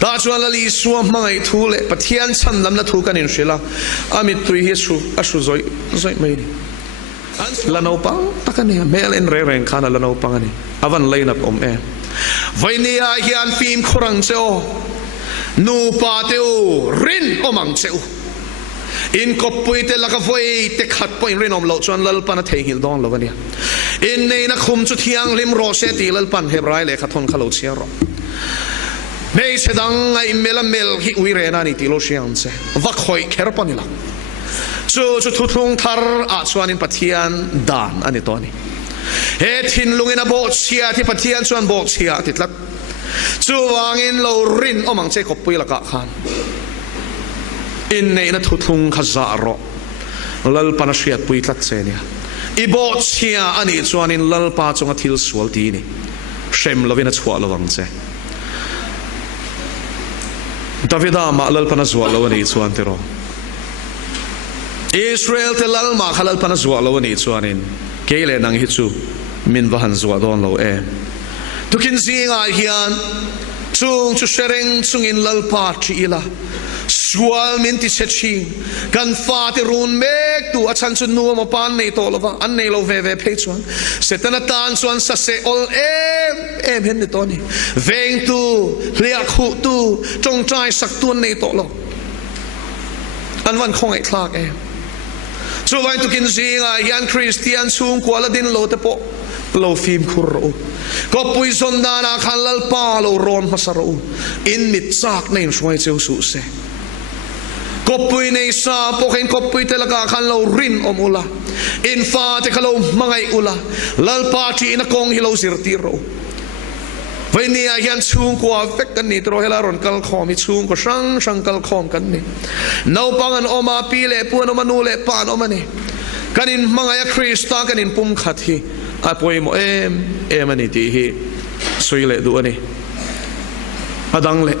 ta chuan la li suam mangai thu le pathian chan lam la thu kan in shila amit tui hi su a su zoi mai ni la no pa takani mel en re reng khana la no pa ngani avan line up om e vainia hian phim khurang cheo nu pa teu rin omang cheu in kopui te laka voi te khat point rin om lo chuan lal pan a thei hil dong lo ania in nei na khum chu thiang lim ro se ti lal pan hebrai le khathon khalo chia ro nei sedang ai mel hi ui re na ni ti lo siang che va khoi kher panila chu thu thung thar a chuan in pathian dan ani to ni he thin lungin a bo chia thi pathian chuan bo chia ti tlat chu wangin lo rin omang che kopui la ka khan in nei na thu thung khaza ro lal pana hriat pui tlat che nia I bo chia ani chuan in lal pa chunga thil sual ti ni shem lovina chwa lawang che Davida ma lal pana zwa lo ani chuan te ro Israel te lal ma khalal pana zwa lo ani chuan in keile nang hi chu min va han zwa don lo e tukin zinga hian chung chu shereng chung in lal pa chi ila swal min ti sechi kan fa te run mek tu achan chu nu ma pan nei to lova an nei lo ve phe chuan setana tan chuan sa se ol em hen ni to ni veng tu hlia khu tu chong trai sak tuan nei to lo an van khong ai thlak em chu vai tu kin zinga yan Christian chung kwala din lo te po lo phim khur ro ko pui son dana khalal pa lo ron masaro in mit sak nei shwai cheu su se kopui nei sa pokhin kopui telaka khan lo rin omula in fa te khalo mangai ula lal party in a kong hilo sirti ro vai ni a hian chung kwa vek kan ni tro hela ron kal khom hi chung ko sang kal khom kan ni no pangan oma pi le puan oma nu le pan oma ni kanin mangaya Krista kanin pum khat hi apoi mo em ani ti hi sui le du ani adang le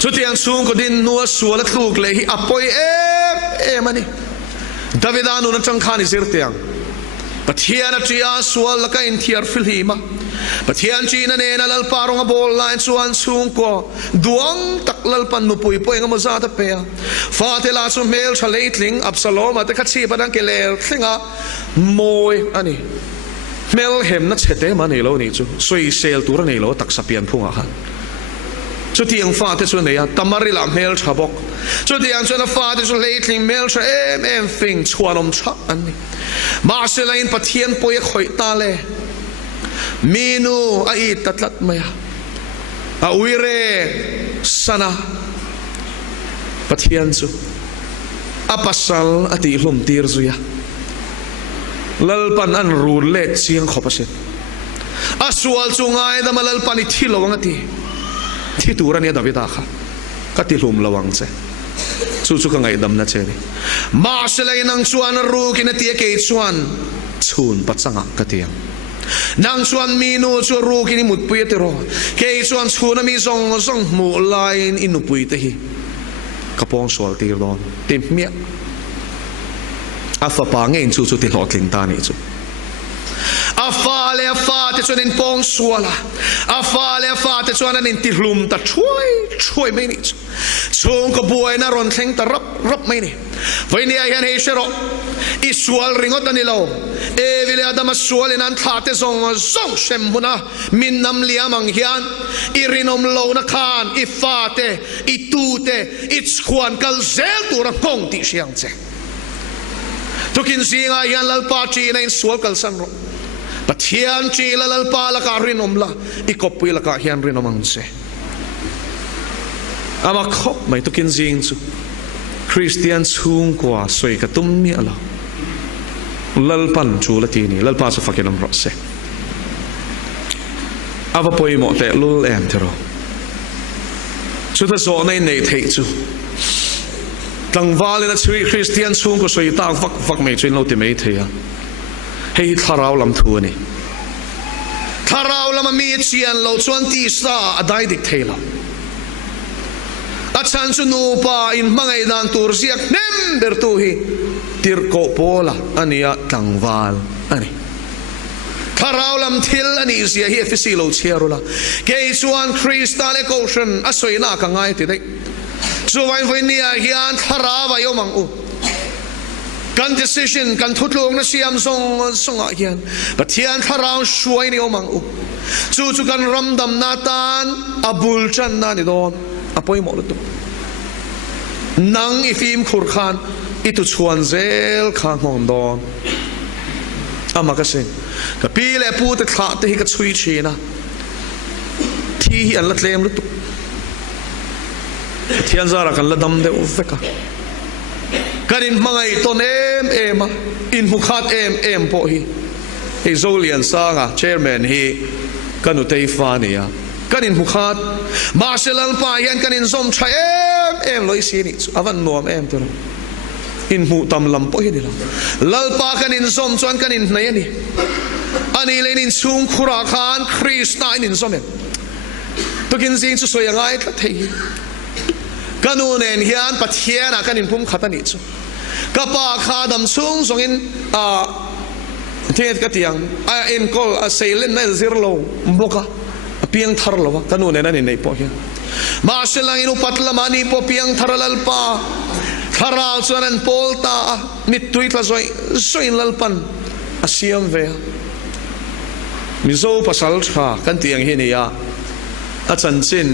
Chutiang sung ko din nuwa suala tluk le hi apoi mani Davida nu na chang khani zirtiang pathian a chia sual laka in thiar fil hi ma pathian chi na ne na lal parong a bol line chuan sung ko duang tak lal pan nu pui poi ngam za ta pe fa te la su mel chaleitling Absalom at ka chi padang ke lel thlinga moi ani mel hem na chete ma nei lo ni chu soi sel tur nei lo tak sapian phunga khan Chu tiang fa te chu nei a tamari la mel thabok chu tiang chu na fa te chu leitling mel cha em fing chuanom cha ani ma se lain pathian poi khoi ta le minu a I tatlat maya a uire sana pathian chu a pasal ati hlum tir zuya lalpan an rul le chiang khopaset a sual chu ngai da malal pani thilo ngati thi turan ya Davida kha ก็ติลุมระวังเจจู่ๆก็ไงดำนะเจนี่มาเสลยนังชวนรู้กินเตียเกยชวนชูนปัจจังกเตียงนังชวนมีนูชวนรู้กินมุดปุยเตโรเกยชวนชูนมีซองมูลายอินุปุยเตฮีกระปองสวลตีรอนติมเมียอาฟ้าปางเงินจู่ๆติหลอกลิงตานี่จู่อาฟ้าเลยอาฟ้าที่ชวนนินปองสวลอาฟ้าเลยอาฟ้าที่ชวนนินติลุมแต่ช่วยไม่นี่ช่วงกบวยน่ารอนเข่งแต่รับไม่นี่วันนี้ยังเฮชโรอิสวลริงอตันนี่เราวิลาดามาสวลนั้นขาดซองเชมบุนะมินนำเลียมังฮิอันอิรินอมโลนักขานอิฟาเตอิตูเตอิสควานกัลเซลตัวรักงติเชียงเจทุกินสิงายันลลปาจีในสวลกัลสันโรปัทยันจีลลปาละการินอมละอิกปุยละกาฮิอันรินอมังเซอามาคบไม่ตุกินจิงจูคริสเตียนสูงกว่าสวยกระตุ้มเนี่ยละลัลปันจูละทีนี่ลัลปันสุฟักินน้ำรสเซอาว่าปอยหมดแต่ลุลแอมเทโรชุดที่โซนในเทจูตั้งวาเลนะชีวิตคริสเตียนสูงกว่าสวยตาฟักไม่ช่วยเราติไม่เทียให้ทาราวลำทัวนี่ทาราวลำมีเชียนเราชวนตีสาได้ดิกเทลอาจารย์สุนูปาอินมังไอดังตูร์เสียกเนมเบอร์ตูฮีติร์โกโปล่าอันนี้ตั้งวาลอันนี้ถ้าเราลำทิลอันนี้เสียเฮฟิซิโลเชียรุละเกย์ชวนคริสตัลเลโกชันอสวยน่ากังไงติดได้ส่วนวันนี้ฮิอันถ้าเราไปยมังอุกัน decision กันทุกลงนะเสียมส่งอาฮิอันแต่ที่อันถ้าเราช่วยนี่ยมังอุจู่ๆกันรำดำนาตานอับุลชันนั่นนี่โดนอภัยหมดเลยตุนังอีฟิมขุรขานอิตุชวนเซลข้างห้องดอนอามาก็เซ็งกับพี่เล่พูดขาดที่ก็ช่วยชีนะที่อันละเล่มเลยตุที่อันซาระกันละดำเดือดสักกันอินมังไอต้นเอ็มอินหุขาดเอ็มพอฮีไอโซเลียนซ่างะเชอร์แมนฮีกันอุทัยฟานียกันอินหุขาดมาเชลังปายันกันอินซอมชัยเอ็มลอยซีนิอาวันนวมเอ็มตัวนั้นอินหูตำลำปอยนี่ละลัลปากันอินซอมชวนกันอินไหนนี่อันนี้เลยนินซุงคุราคานคริสต์นาอินซอมเองตัวกินสิ่งสุดสวยงามทัดเทียกันนูเนนเฮียนปัทเทียนะกันอินพุ่มขัดนิดกับปาขาดำซุงส่งอินเทียนกระเตียงอินกอลเซเลนนั่นซิรโลบกะเพียงทาร์ลวะกันนูเนนั่นอินในปอยมาเชลังอินุปัตละมานีปอเพียงทาร์ลปาทาราลส่วนนั้นโพลตามิดตุยละซอยลัลปันอาเซียมเวียมิโซปัสสัลชากันเตียงเฮนียาอาจารย์จิน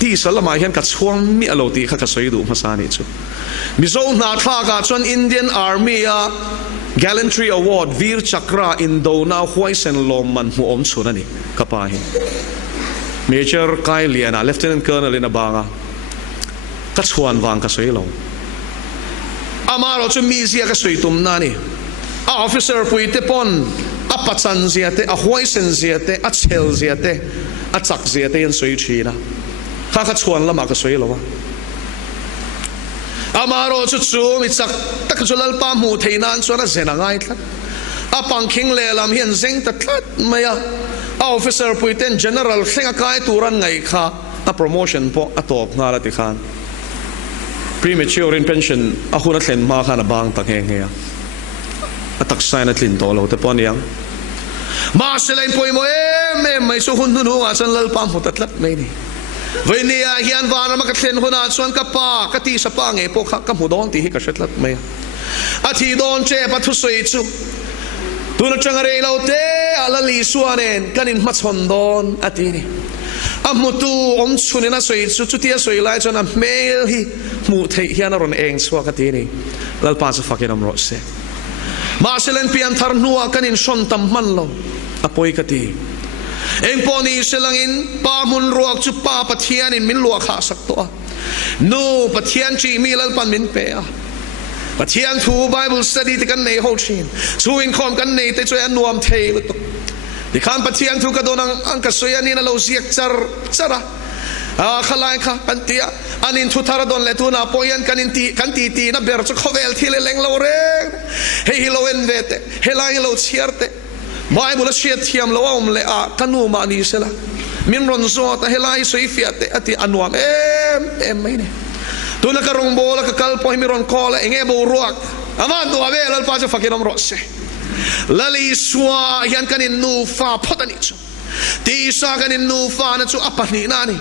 ที่สลามาเห็นกัดช่วงมีอโลตีข้ากัดสวยดูภาษานี้จูมิโซนาทากัดส่วนอินเดียนอาร์มีGallantry Award วีรจักราอินโดนาฮวยเซนลมมันหัวอมสุนันนี่กับปาหินเมเจอร์ไกเลียนะ Lieutenant Colonel ลินาบางกัดชวนวางกัดสวยลงอามาเราจะมีเสียกัดสวยตุ่มนั่นนี่Officer ปุยเตปอนปัจจันเสียเตฮวยเซนเสียเตเชลเสียเตจักเสียเตยันสวยชีนะข้ากัดชวนละมากัดสวยลงอามาโรจุดซูมิจักตักจุลลปามูเทนันส่วนนั้นเซนังไงทัดปังคิงเลลามเฮียนเซงตัดทัดไม่อะOfficer ปุยเต็น General เซงกายตูรันไงค่ะpromotion พอตบงานละติขาน premature pension คุณนัดเล่นมาขนาดบางตักเฮงเฮียตักไซนัดลินโตเราแต่ปอนยังมาเสลนปุยโมไม่สู้หุ่นหุ่นอาสันลลปามูตัดลัดไม่นี่วันนี้เฮียนวานมากัดเล่นหุ่นอาส่วนกับปากตีสปางพวกกับหูดอนตีให้กัดเช็ดลัดไม่อาทิดอนเจ็บปัทุสวยจูตัวนักจังเรย์เราเตะอาลีส่วนเองกันอินมาชนดอนอาทินี่มุตุอมชุนินะสวยจุดที่สวยไล่จนเมลฮีมุทเฮียนรอนเองสวากตีนี่ลัลปาสฟักยันมรสเซมาเชลันพิอันทาร์นัวกันอินชนตัมมันโลอปอยกตีเองปอนีเชลังอินปามุนรัวจุปาปัทเทียนินมินลัวขาสักตัวนูปัทเทียนจีมีลัลปันมินเปียปัทเทียนทู Bible study ที่กันในโฮชินทูอินคอมกันในแต่ช่วยอันนวมเทลุตุที่ข้ามปัทเทียนทูกระโดนอังกษวยนี่นะเราเสียกจาระ ขลายค่ะกันเตียอันนี้ทุธารดอนเลตุนาปอยันกันตีนะเบรจุขเวลที่เลงเราเรงเฮฮิโลเอนเวเตเฮลายโลเชียร์เตบายบุลเชียเทียมเราว่าเลอะกันูมานีเสละมินรอนโซตเฮลายสวยฟิอาเตอติอันวามไม่เนี่ยตัวนักรงโบลักกัลปอยมิรอนคอลเองบูรักอามันตัวเวลป้าจะฟักน้ำรสลลิสวายันกันอินนูฟาพอตันิจูตีสากันอินนูฟานะจูอัปปะนีนานี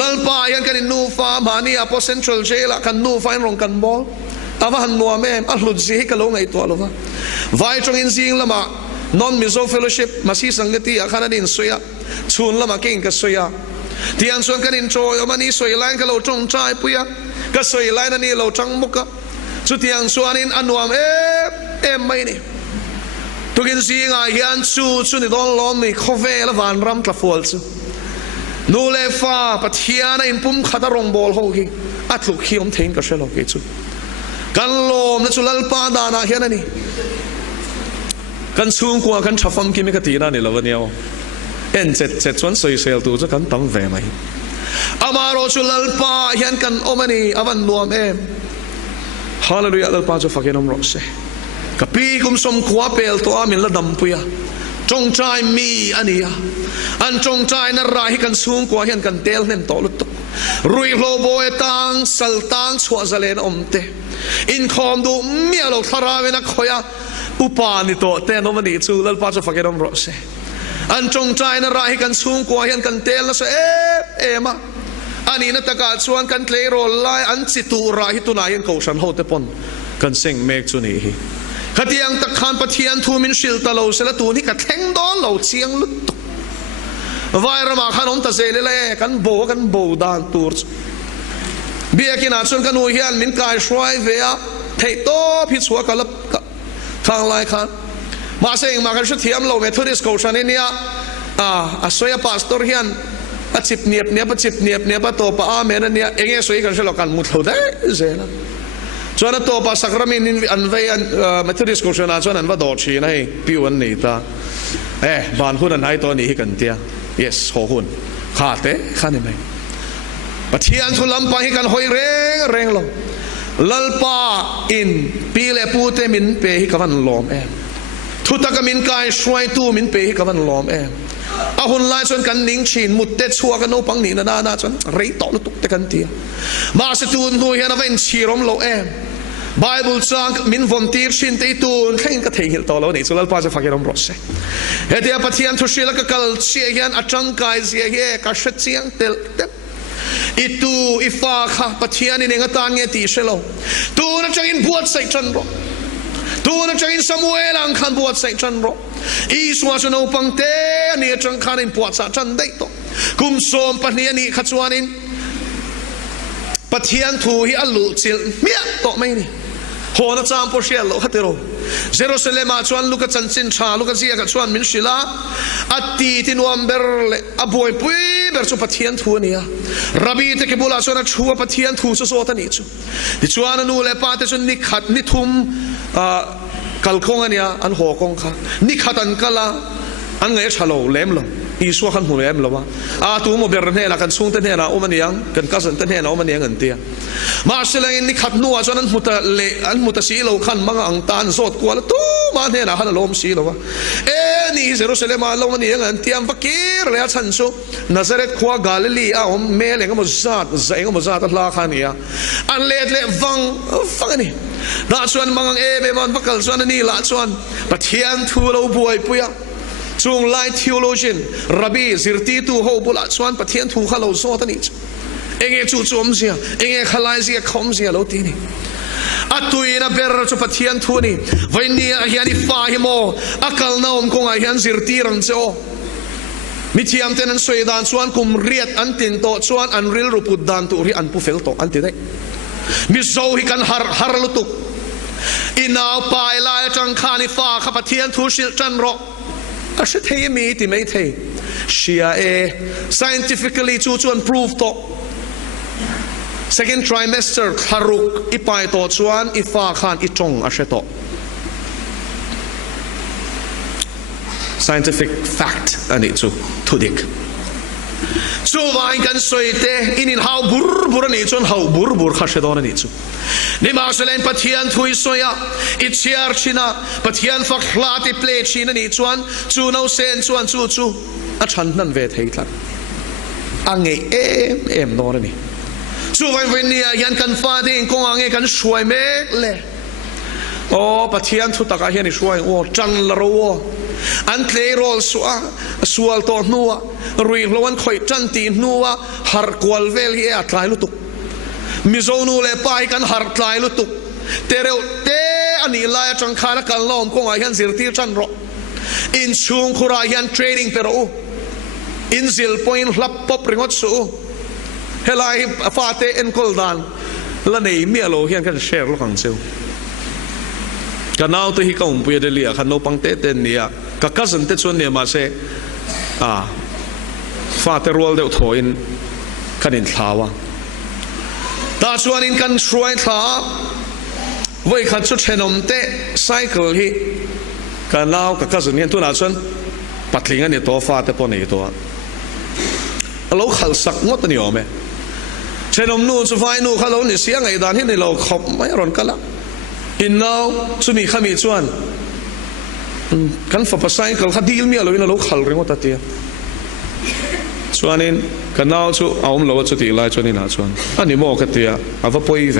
ลลปายันกันอินนูฟามานีอัปเซนทรัลเจลกันนูฟาอินรองกันบอลอาวันนัวแม่อัลลุซีฮิกะลงไอตัวลูกไว้ตรงอินซิงละมา non mizo fellowship มาซีสังกติอาคารนินสวยชุนละมาเก่งก็สวยที่อันส่วนกันอินโจยมันนี่สวยแรงก็เราจงใจปุยก็สวยแรงนั่นนี่เราจังมุกสุดที่อันส่วนอินอันวามไม่นี่ทุกินซิงอายันชูนี่ต้องล้อมนี่ข้อเวลวันรำกระฟอลซูนูเลฟ้าปัทยานะอินปุ่มขัดรงบอลเขาขี้อัดลูกขี้อมเทนก็เชลล์กิจูกันลมนะจุลลปาดานาเฮียนั่นนี่กันสูงกว่ากันชัฟฟัมกิมิกตีนั่นนี่ละวันนี้เอ็นเจ็ดส่วนสวยเซลตัวจะกันตั้งเวไหมอามาโรจุลลปาเฮียนกันอมันนี่อาวันนัวเอ็มฮาเลลูยาลลปาจะฟักยันอมรสกับปีกุมสมขวาเปลตัวอามินละดำปุยจงใจมีอันนี้อันจงใจนรายกันสูงกว่าเฮียนกันเตลเน้นโตลุตรุยโลโบเอตังสัลตังสวาซาเลนอมเตอินคอมดูเมียเราทาราเวนักขยาอุปาณิโตเตนอมันนี่จูลลปาจะฟักยันอมรสอันจงใจนรายกันสูงกว่าเฮียนกันเตลนะเอมาอันนี้นัตกาชวนกันเคลโรไลอันสิตูราฮิตุนายันเขาฉันเขาเตปนกันเซ็งเมกจุนีฮีขัดยังตะขานปะเทียนทูมินชิลตะโลเสละตูนี่กัดแทงดอนเหล่าเชียงลุตวายระมาขนมตะเซเลเล่กันโบดานตูร์เบียกินาชนกันอุยฮันมินกายช่วยเวียเทโตพิชัวกันลับทางไลขันมาเซ็งมากันชุดเทียมเราเมทัลดิสโกชันเนี่ยสวยพาสตอร์ฮันจิบเนียบเนี่ยจิบเนียบเนี่ยปะโตปะอาเมนเนี่ยเองสวยกันเชลกันมุดเขาได้เซละส่วนตัวภาษากรมินอันเวียนมาที่ดิสคุชนาส่วนนั้นว่าดอชีนะพิวันนี้ตาบ้านหุ่นอันไหนตัวนี้กันเตีย yes หุ่นขาดข้านี่ไหมปะเทียนทุลำไปกันหอยเร่งลงลลปาอินปีเลปูเตมินเปหิกวันลอมทุตกมินกายช่วยตู้มินเปหิกวันลอมอาหุ่นลายส่วนกันนิ่งชินมุดเตชัวกันโนปังนี่นาส่วนเรียต่อลุตุกเตกันเตียมาสตูนดูเห็นว่าอินชีรมโลไบเบิลจังมินวันตีร์ชินเตตูนแข่งกันเที่ยวต่อแล้วนี่สุลลปาจะฟักยันอมรสเฮเดียปะเทียนทุชิลก็กัลเชียนอัจังกายเสียเฮกัชเชียงเตลอิตูอิฟาค่ะปะเทียนนี่เงตานเงตีเชลตูนักจังอินบวชใส่จันโรตูนักจังอินสมุเอลังขันบวชใส่จันโรอีสวาชนอุปังเตนี่จังขันอินบวชใส่จันได้ต่อกุมสมปะเนียนี่ขัดสวานินปะเทียนทูฮิอัลลุจิลเมียต่อไม่นี่โหนักจามโพเชียลโลฮัตเตโรเจรูซาเล็มชวนลูกจันซินชาลูกเซียกับชวนมินชิลาอัตตีตินวมเบรเลอบวยปุยเบรสุปะเทียนทูนี่รับบีเตกิบุลาชวนชัวปะเทียนทูสุโซตันิจูดิชวนนูเลปาเตชนนิขัดนิทุมกัลคงอันเนี้ยอันหัวคงค่ะนิขัดอันกัลาอันเงยชะโลเลมโลอีสวขันหูเลมโลวะตัวโมเบรเน่ละกันซุงเตเน่ละโอมันยังกันกัสเตเน่ละโอมันยังเงินเตียมาเสลนิขัดนัวจนอันมุตเลอันมุตสีโลขันมังอังตานโซดกว่าละตู้มาเน่ละฮันโลมสีโลวะนี่เซรุสเลมาโลมันยังเงินเตียมฟักกีร์เลยฉันซูนาซาเรตขวากาลิลีอมเมเลงก็มุซาดใจก็มุซาดลาขันเนี่ยอันเลดเลฟังนี่ละชวนมังเบมันฟักกัลชวนนี่ละชวนปะเทียนทูโลบวยปุยจงไล่ทีโอโลจีนรับบีสิรตีตูหูบุลชวนปะเทียนทูขลาโซตันิจเองจู่โจมเสียเองขลายเสียคมเสียโลตีนี่อัตุยนะเบรจุปะเทียนทูนี่วันนี้อาเฮียนี่ฟ้าหิโมอักลนาอมคงอาเฮียนสิรตีรังเจ้ามิที่อันเทนันสวยดานชวนคุมเรียดอันตินโตชวนอันริลรูปุดดานตุริอันผู้เฟลโตอันติได้มิโซฮิกันฮาร์ลุตุกอินาวปายลายจังคานิฟ้าขับปะเทียนทูชิลจันโรอาชีพที่มีที่ไม่เทเชียscientifically จู่จวน prove ต่อ second trimester ฮารุกอีปายต่อชวนอีฟ้าขานอีจงอาชีพต่อ scientific fact อันนี้จู่ทุดิก ชูวายกันสวยเตอินินหาวบุรบุรนี่จนหาวบุรบุรข้าเชดอนนี่จูนี่มาสุเลนปะเทียนทุยสวยอิเชียร์ชินะปะเทียนฝักลาติเปลชินะนี่จวนจูนเอาเซนจวนจูอาชันนั่นเวทให้ทันอังเงเอ็มนอนนี่ชูวายเวนียันกันฟ้าดิ่งกงอังเงกันช่วยเมกเลยโอ้ปะเทียนทุตกะเฮียนี่ช่วยโอ้จันละรัวอันเคลโรลสวลตัวนัวรุยลวันคอยจันตีนัวฮาร์กวลเวลเฮียทลายลุตุกมิโซนูเลปายกันฮาร์ทลายลุตุกเตเรวเตอันนี้ลายจังคานักันล้อมกงอายันซิลตีจันรออินชุงคุรายันเทรดดิ้งเปโรอินซิลพอยน์ลับปบริงอตสูเฮลัยฟาเตเอ็นโคลดานละเนยเมียโลเฮียนกันเชร์ลูกขังเซลกันเอาตัวที่เขาอุ้มไปเดลียขันโนปังเตเตนเนี่ยก็กัสนเตชวนเนี่ยมาเซฟาเตรัวเดวถอยน์กันอินท้าวะตาชวนอินกันช่วยท้าไว้ขัดชุดเชนมเตไซเคิลฮีกันเอาก็กัสนเนี่ยตัวนั้นชวนปัดลิงอันเนี่ยตัวฟาเตปนเนี่ยตัวเราขัดสักงดนี่อ๋อไหมเชนมนู่นสุไฟนู่นขัดเราเนี่ยเสียงไอ้ด้านที่เราขบไม่ร้อนกันละอินเอาสุนีขมิชวนกันฝับไซเคิลขัดดีลมีอะไรวินาเราขัดเรื่องว่าตัดเตียชวนอินกันเอาชูเอาเราว่าชุดที่ไล่ชวนอินหาชวนอันนี้โมกัดเตียเอาว่าป่วยเว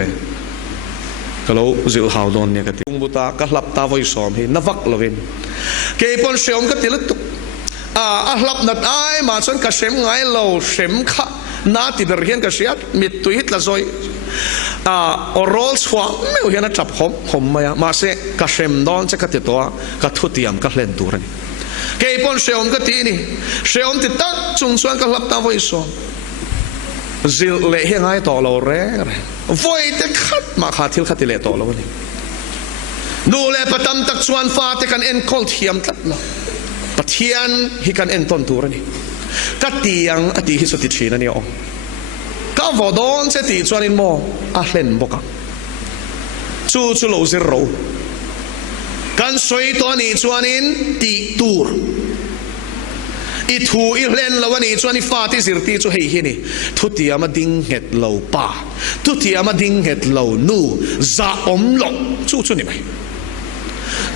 ก็เราจิลฮาวดอนเนี่ยกัดเตียบุตรก็หลับตาไว้ซ้อมให้นับวักละวินเก็บปนเสียมกัดเตียลุตุหลับนัดไอ้มาชวนกัดเสียมไงเราเสียมขะนาติดเรียนกัดเสียมิดตุยฮิตละซอยโรลส์ว่าไม่เห็นจับผมมาเสกกระเชมดอนจะกัดตัวกัดทุติยมกัดเล่นตัวนี่เกี่ยปนเสียมกัดตีนี่เสียมติดตั้งจุงส่วนกัดหลับตาไว้ซ้อมจิลเลี้ยงไอ้ต่อเราแรงไว้แต่ขัดมาขาดที่ขัดที่เละต่อเราวันนี้ดูแลประจำตักส่วนฟ้าแต่กันเอ็นคอลเทียมตัดเราปะเทียนฮิกันเอ็นต้นตัวนี่กัดตียังอดีตฮิสุติชีนั่นนี่อ๋อก็วอดอนเสติชวนอินโมอาเล่นบกันจู่โลซิโรกันสวยตัวนี้ชวนอินตีตูร์อีทูอีเล่นแล้ววันนี้ชวนอิฟาติสิรติจู่เฮียนี่ทุติยามาดิ้งเห็ดเหล่าป่าทุติยามาดิ้งเห็ดเหล่านูซาอมหลงจู่นี่ไหม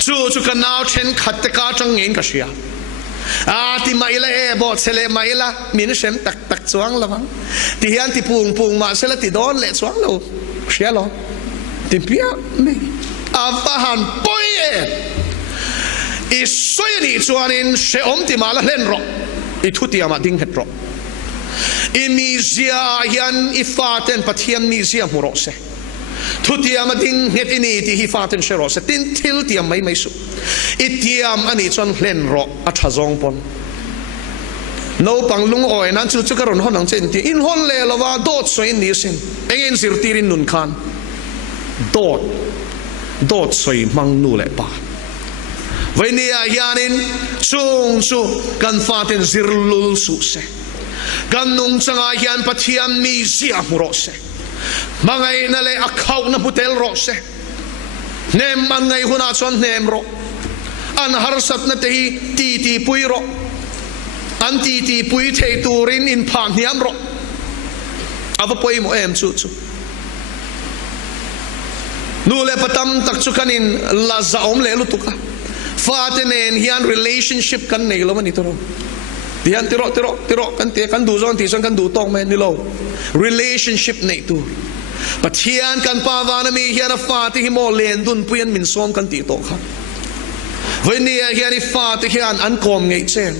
จู่กันเอาเช่นขัดตะการจังเงินกันเชียที่ไม่ละบอกเสลไม่ละมีนเช่นตักสว่างละมั้งที่ยันที่พุงมาเสลที่โดนเละสว่างเราเชียร์เราที่เปียไม่ฟ้าหันป่วยอีสวยนี่ชวนอินเชอมที่มาละเล่นรออีทุติยามาดิ้งเห็ดรออีมีเสียยันอีฟ้าเต็นปะเทียนมีเสียหัวรอเสทุติยามาดิ้งเห็ดอินี่ที่ฮีฟ้าเต็นเชรอเสตินทิลที่ยามไม่สุอีเทียมอันนี้ชวนเล่นรออัชจงปนโนปังลุงอ้อยนั้นจู่กระรอนหันหนังเจนที่อินฮอนเลลว่าโดดสวยนี่สิเอ็งสิรตีรินนุนคานโดดสวยมังนูเลปาวันนี้ยานินชูกันฟาเต็นซิรลุลสุเสกันนุ่งจังอายันปะเทียมมีเสียหัวเสมังไงนั่นเลยอักเขาหน้าพุเทลรอเสเนมมันไงหัวหน้าชนเนมรออันฮาร์สัตนั่นตีปุยรออันตีปุยเทตูรินอินผ่านยามรออาบปุยโมเอ็มจู่นูเลปตัมตักชุกันินลาซาอมเลลุตุกะฟาเตเนนฮิอัน relationship กันในโลกมันนี่ตัวที่อันติโรกันเตะกันดูจอนที่ฉันกันดูตองแมนนี่โล relationship ในตัวปัจเจียนกันปาวานามีฮิอันฟาที่ฮิโมเลนดุนเพียนมินซ้อมกันตีโตครับวันนี้ฮิอันฟาที่ฮิอันอันคอมไงเช่น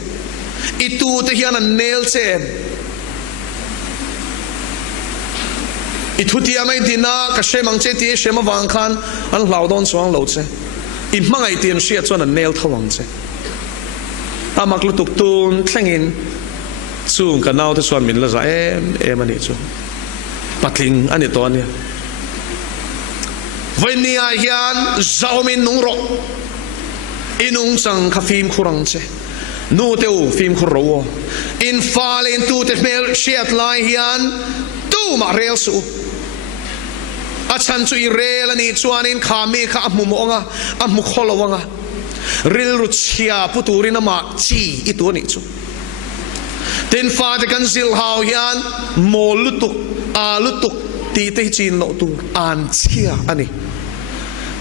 อีตูที่ฮิอันเนลเช่นอีทุติยาไม่ดีนะก็เชื่อมังเจตีเชื่อมาวางคันอันเหล่าโดนสว่างเหล่าเช่อีมังไอตีนเชื่อจนอันเนลทวังเช่อามักลุตุกตูนแข่งอินสู้กันเอาที่ส่วนมินละจะมันนี่จูปัดลิงอันนี้ตัวนี้วันนี้อายันเจ้ามินนุ่งรออินุงสังคฟิล์มคุรังเช่นูเตวฟิล์มคุรัวอินฟาเลนตูเตเมลเชียตไลยันตูมาเรียลสูอาชันจุยเรลนี่ชวนอินขามีขาอัมุโมงะอัมุขลวังะริลรุชยาพุตูรินามาจีอีตัวนี้จู tin fa te kan zil hau hian mol lutuk a lutuk ti te chin lo tu an chia ani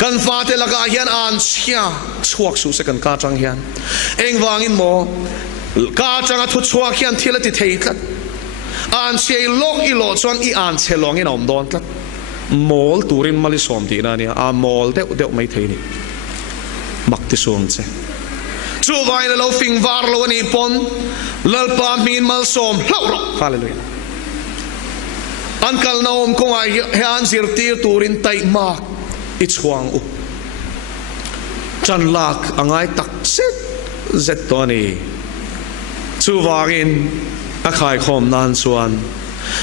kan fa te laka hian an chia chuak su se kan ka chang hian eng wangin mo ka chang a thu chuak hian thila ti thei tlat an sei lok I lo chuan I an chelong in om don tlat mol turin mali som ti na ni a mol deuh mai thei ni mak ti som che chu vai lo fing var lo ni pon lal pa min mal som hlo ro hallelujah an kal na om ko ai hian zir ti turin tai mak I chuang u chan lak angai tak set zet to ni chu wangin a khai khom nan chuan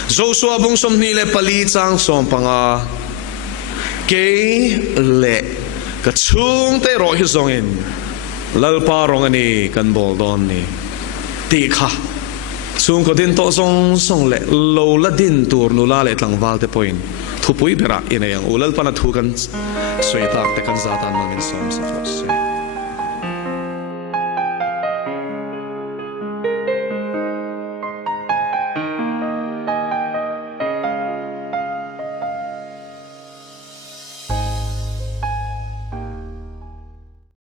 Joshua bung som ni le pali chang som panga ke le ka chung te ro hi zong in lalpa rong ani kan bol don ni ti kha chung ko din to song le lo la din tur nu la le tlang wal te point thu pui bera ina yang ulal pana thu kan soi tak te kan zatan mangin som sa